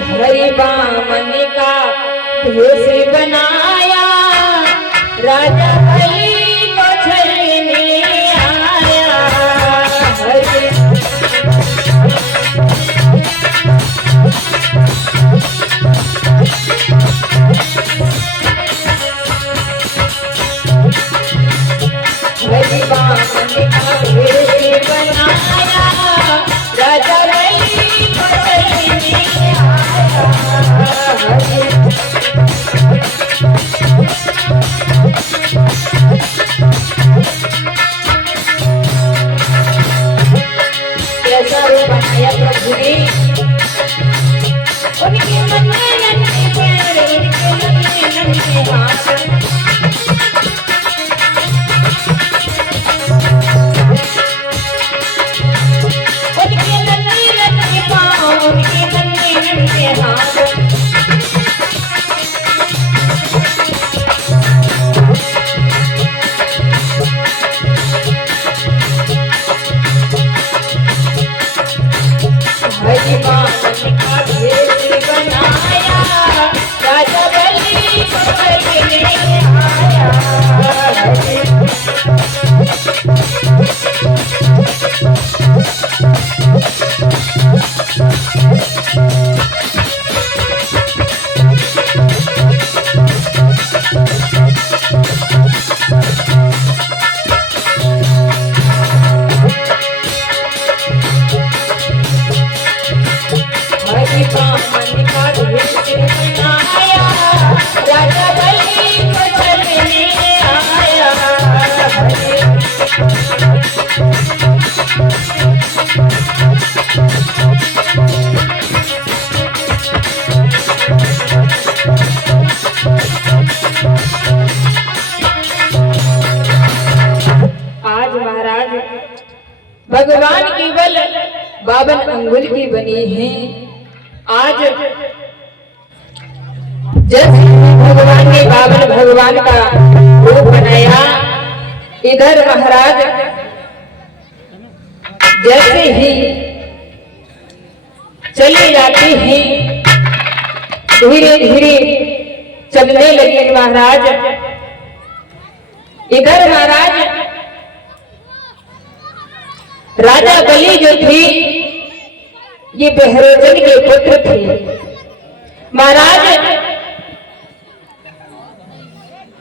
हरि बामन का भेष बनाया, राजा बलि को छलने आया। हरि हरि बामन का भेष बनाया, राजा बलि को छलने आया। कैसा रूप बनाया प्रभु ने, उनके नन्हे नन्हे पैर, उनके नन्हे नन्हे हाथ, उनके नन्हे नन्हे पाँव, उनके नन्हे नन्हे हाथ। हरि बामन का भेष बनाया, राजा बलि को छलने आया। हरि बामन का भेष बनाया, राजा बलि को छलने आया। आज महाराज भगवान केवल 52 अंगुल की बनी है। आज जैसे भगवान ने 52 भगवान का रूप बनाया, इधर महाराज जैसे ही चली जाती हैं, धीरे धीरे चलने लगे महाराज। इधर महाराज राजा बलि जो थी, ये बहरोजन के पुत्र थे। महाराज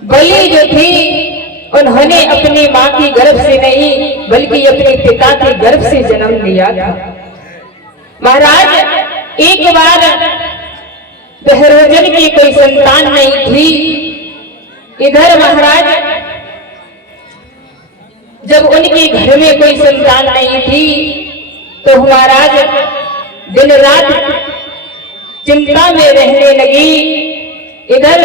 बलि जो थी, उन्होंने अपनी मां की गर्भ से नहीं बल्कि अपने पिता के गर्भ से जन्म लिया था। महाराज एक बार बहरोजन की कोई संतान नहीं थी। इधर महाराज जब उनके घर में कोई संतान नहीं थी तो महाराज दिन रात चिंता में रहने लगी। इधर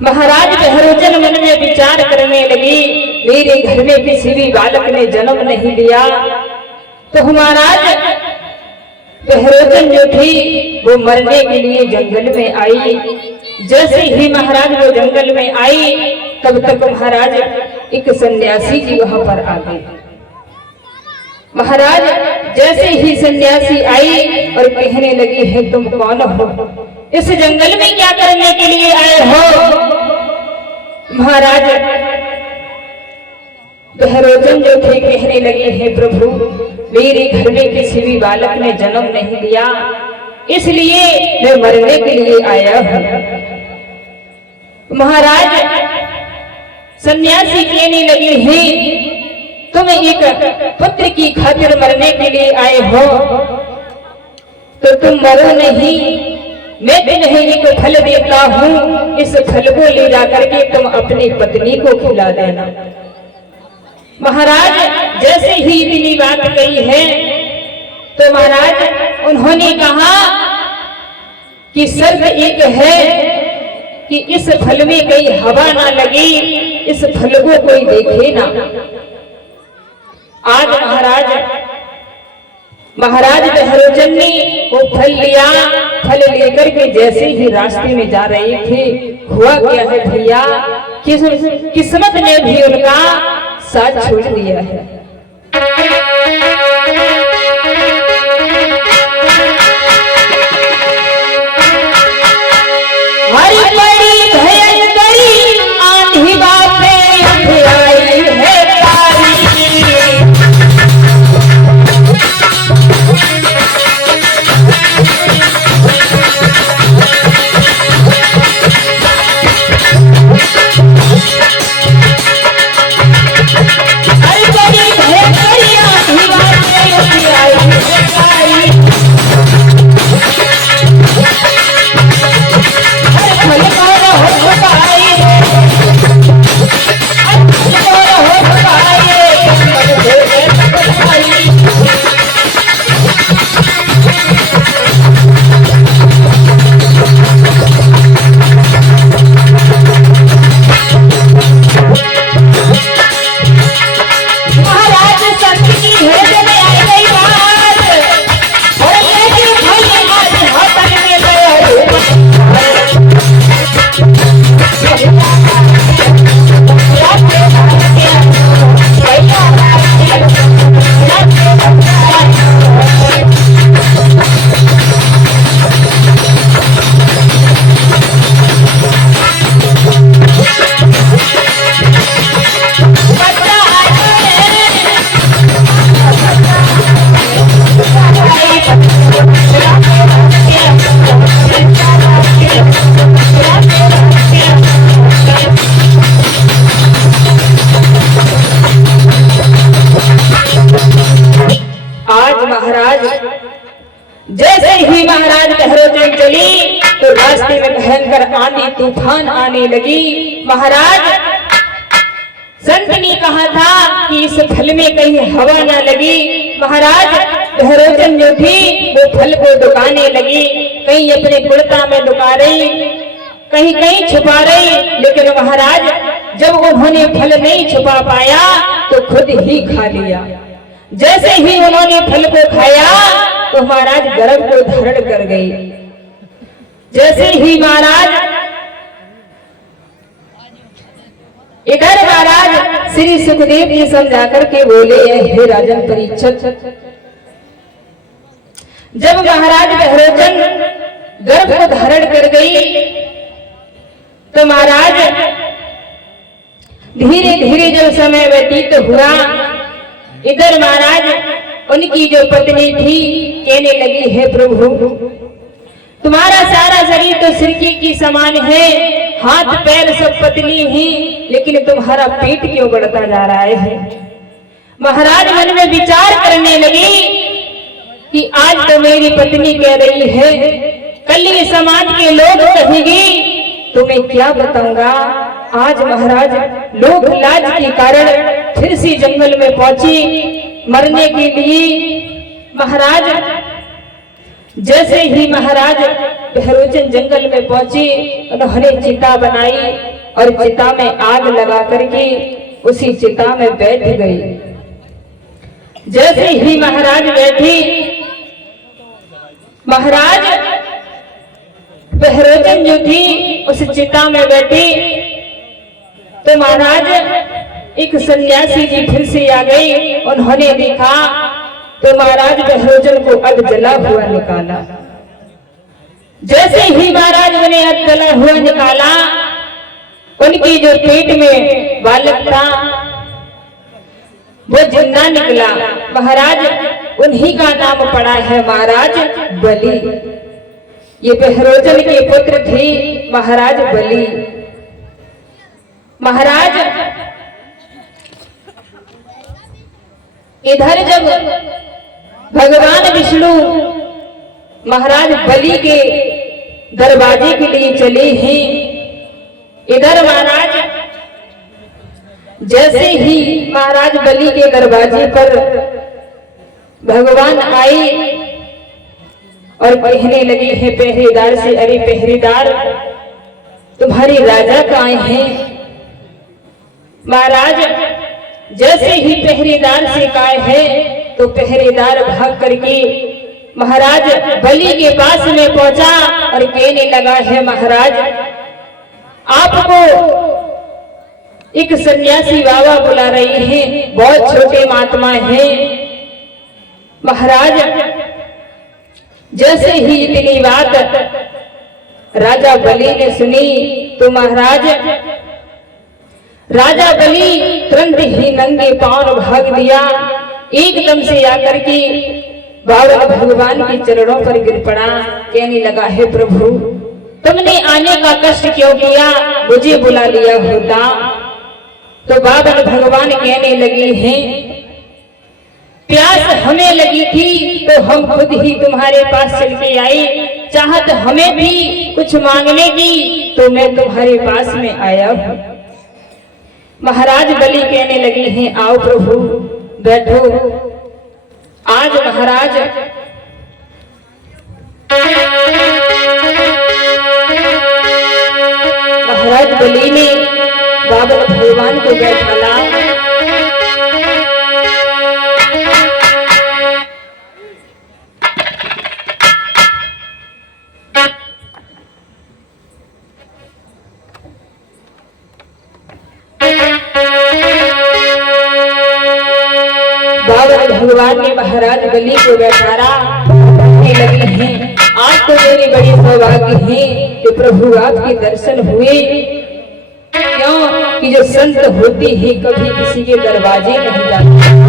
महाराज बहरोजन मन में विचार करने लगी, मेरे घर में किसी भी बालक ने जन्म नहीं लिया। तो महाराज बहरोजन जो थी वो मरने के लिए जंगल में आई। जैसे ही महाराज वो जंगल में आई, तब तक महाराज एक सन्यासी जी वहां पर आ गए। महाराज जैसे ही सन्यासी आई और कहने लगी, है तुम कौन हो, इस जंगल में क्या करने के लिए आए हो? महाराज बहरोजन जो थे कहने लगे, है प्रभु, मेरे घर में किसी भी बालक ने जन्म नहीं लिया, इसलिए मैं मरने के लिए आया हूं। महाराज सन्यासी कहने लगे, हैं तुम एक पुत्र की खातिर मरने के लिए आए हो तो तुम मरो नहीं, मैं तुम्हें एक फल देता हूं, इस फल को ले जाकर के तुम अपनी पत्नी को खिला देना। महाराज जैसे ही इतनी बात कही है तो महाराज उन्होंने कहा कि शर्त एक है कि इस फल में कहीं हवा ना लगे, इस फल को कोई देखे ना। आज महाराज बहरोजन ने वो फल लिया। फल लेकर के जैसे ही रास्ते में जा रहे थे, हुआ क्या है भैया, किस्मत ने भी उनका साथ छोड़ दिया है। महाराज जैसे ही महाराज बहरोचन चली तो रास्ते में भयंकर आंधी तूफान आने लगी। महाराज संत ने कहा था कि इस फल में कहीं हवा न लगी। महाराज बहरोचन जो थी वो फल को दुकाने लगी, कहीं अपने कुर्ता में दुका रही, कहीं कहीं छुपा रही। लेकिन महाराज जब उन्होंने फल नहीं छुपा पाया तो खुद ही खा लिया। जैसे ही उन्होंने फल को खाया तो महाराज गर्भ को धारण कर गई। जैसे ही महाराज इधर महाराज श्री सुखदेव जी समझा करके बोले, हे राजन परीक्षित, जब महाराज बहरोचन गर्भ को धारण कर गई तो महाराज धीरे धीरे जो समय व्यतीत हुआ, इधर महाराज उनकी जो पत्नी थी कहने लगी, हे प्रभु तुम्हारा सारा शरीर तो सिरके की समान है, हाथ पैर सब पतली ही, लेकिन तुम्हारा पेट क्यों बढ़ता जा रहा है। महाराज मन में विचार करने लगी कि आज तो मेरी पत्नी कह रही है, कल ये समाज के लोग कहेंगे तो मैं क्या बताऊंगा। आज महाराज लोग लाज के कारण फिर से जंगल में पहुंची मरने के लिए। महाराज जैसे ही महाराज बहरोचन जंगल में पहुंची, उन्होंने चिता बनाई और चिता में आग लगा करके उसी चिता में बैठ गई। जैसे ही महाराज बैठी, महाराज बहरोचन जो थी उस चिता में बैठी तो महाराज एक सन्यासी जी फिर से आ गई। उन्होंने देखा तो महाराज बहरोचन को अध जला हुआ निकाला। जैसे ही महाराज ने अध जला हुआ निकाला, उनकी जो पेट में बालक था वो जिंदा निकला। महाराज उन्हीं का नाम पड़ा है महाराज बलि। ये बहरोचन के पुत्र थे महाराज बलि। महाराज इधर जब भगवान विष्णु महाराज बलि के दरवाजे के लिए चले हैं, इधर महाराज जैसे ही महाराज बलि के दरवाजे पर भगवान आए और कहने लगे हैं पहरेदार से, अरे पहरेदार तुम्हारे राजा कहाँ हैं। महाराज जैसे ही पहरेदार से कहा है तो पहरेदार भाग करके महाराज बलि के पास में पहुंचा और कहने लगा है, महाराज आपको एक सन्यासी बाबा बुला रही हैं, बहुत छोटे महात्मा हैं। महाराज जैसे ही इतनी बात राजा बलि ने सुनी तो महाराज राजा बलि तुरंत ही नंगे पांव भाग दिया। एकदम से आकर के बाबा भगवान के चरणों पर गिर पड़ा, कहने लगा, हे प्रभु तुमने आने का कष्ट क्यों किया, मुझे बुला लिया होता। तो बाबा भगवान कहने लगे हैं, प्यास हमें लगी थी तो हम खुद ही तुम्हारे पास चल के आए, चाहत हमें भी कुछ मांगने की तो मैं तुम्हारे पास में आया हूं। महाराज बलि कहने लगे हैं, आओ प्रभु बैठो। आज महाराज बलि ने बाबा भगवान को बैठाला। भगवान ने महाराज बलि को बैठारा, कहने लगे हैं, आज तो मेरी बड़ी सौभाग्य है कि प्रभु आपके दर्शन हुए। क्यों कि जो संत होते ही कभी किसी के दरवाजे नहीं जाते।